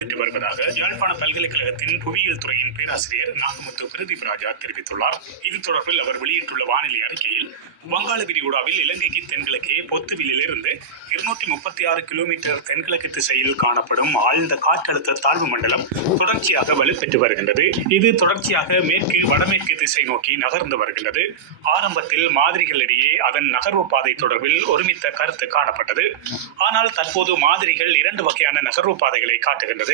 பெற்று வருவதாக யாழ்ப்பாண பல்கலைக்கழகத்தின் புவியியல் துறையின் பேராசிரியர் நாகமுத்து பிரதீப் ராஜா தெரிவித்துள்ளார். இது தொடர்பில் அவர் வெளியிட்டுள்ள வானிலை அறிக்கையில், வங்காள விரிகுடாவில் இலங்கைக்கு தென்கிழக்கே பொத்துவிலிருந்து 236 கிலோமீட்டர் தென்கிழக்கு திசையில் காணப்படும் ஆழ்ந்த காற்றழுத்த தாழ்வு மண்டலம் தொடர்ச்சியாக வலுப்பெற்று வருகின்றது. இது தொடர்ச்சியாக மேற்கு வடமேற்கு திசை நோக்கி நகர்ந்து வருகின்றது. ஆரம்பத்தில் மாதிரிகளிடையே அதன் நகர்வு பாதை தொடர்பில் ஒருமித்த கருத்து காணப்பட்டது. ஆனால் தற்போது மாதிரிகள் 2 வகையான நகர்வு பாதைகளை காட்டுகின்றது.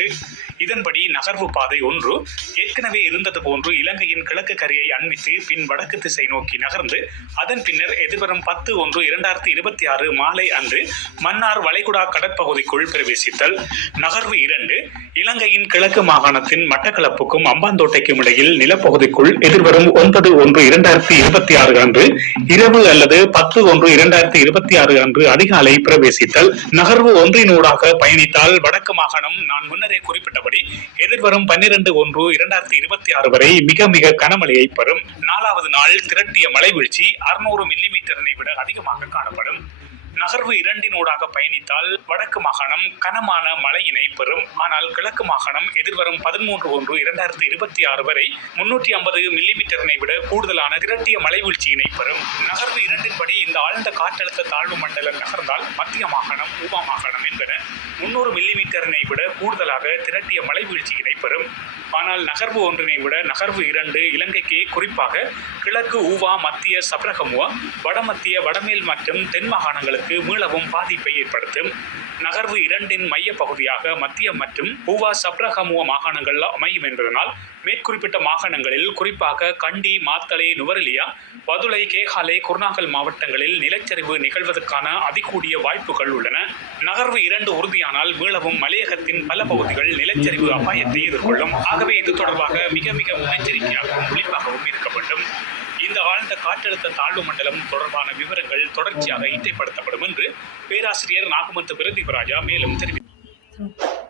இதன்படி நகர்வு பாதை 1 ஏற்கனவே இருந்தது போன்று இலங்கையின் கிழக்கு கரையை அண்மித்து பின் வடக்கு திசை நோக்கி நகர்ந்து அதன் பின்னர் எதிர்வரும் 10/1/2026 மாலை அன்று மன்னார் வளைகுடா கடற்பகுதிக்குள் பிரவேசித்தல். நகர்வு 2 இலங்கையின் கிழக்கு மாகாணத்தின் மட்டக்களப்புக்கும் அம்பாந்தோட்டைக்கும் இடையில் நிலப்பகுதிக்குள் எதிர்வரும் 9/1/2026 அன்று இரவு அல்லது 10/1/2026 அன்று அதிகாலை பிரவேசித்தல். நகர்வு 1 பயணித்தால் வடக்கு மாகாணம் நான் முன்னரே குறிப்பிட்டபடி எதிர்வரும் 12/1/2026 வரை மிக மிக கனமழையை பெறும். 4வது நாள் திரட்டிய மழை வீழ்ச்சி 600 மில்லிமீட்டரினை விட அதிகமாக காணப்படும். நகர்வு 2 பயணித்தால் வடக்கு மாகாணம் கனமான மழையினை பெறும். ஆனால் கிழக்கு மாகாணம் எதிர்வரும் 13/1/2026 வரை 350 மில்லிமீட்டரினை விட கூடுதலான திரட்டிய மழை வீழ்ச்சியினை பெறும். நகர்வு 2 படி இந்த ஆழ்ந்த காற்றழுத்த தாழ்வு மண்டலம் நகர்ந்தால் மத்திய மாகாணம், ஊவா மாகாணம் என்பன 300 மில்லிமீட்டரினை விட கூடுதலாக திரட்டிய மழை வீழ்ச்சியினை பெறும். ஆனால் நகர்வு 1 விட நகர்வு 2 இலங்கைக்கு, குறிப்பாக கிழக்கு ஊவா, மத்திய சப்ரகமுவா, வடமத்திய, வடமேல் மற்றும் தென் மாகாணங்களுக்கு மீளவும் பாதிப்பை ஏற்படுத்தும். நகர்வு 2 மைய பகுதியாக மத்திய மற்றும் ஊவா சப்ரகமுவ மாகாணங்கள் அமையும் என்பதனால் மேற்குறிப்பிட்ட மாகாணங்களில், குறிப்பாக கண்டி, மாத்தளை, நுவரெலியா, பதுளை, கேகாலை, குர்நாகல் மாவட்டங்களில் நிலச்சரிவு நிகழ்வதற்கான அதிகூடிய வாய்ப்புகள் உள்ளன. நகர்வு 2 உறுதியானால் மீளவும் மலையகத்தின் பல பகுதிகள் நிலச்சரிவு அபாயத்தை எதிர்கொள்ளும். ஆகவே இது தொடர்பாக மிக மிக முன்னெச்சரிக்கையாகவும் விழிப்பாகவும் இருக்க வேண்டும். இந்த ஆழ்ந்த காற்றழுத்த தாழ்வு மண்டலம் தொடர்பான விவரங்கள் தொடர்ச்சியாக இசைப்படுத்தப்படும் என்று பேராசிரியர் நாகமுத்து பிரதீப் ராஜா மேலும் தெரிவித்தார்.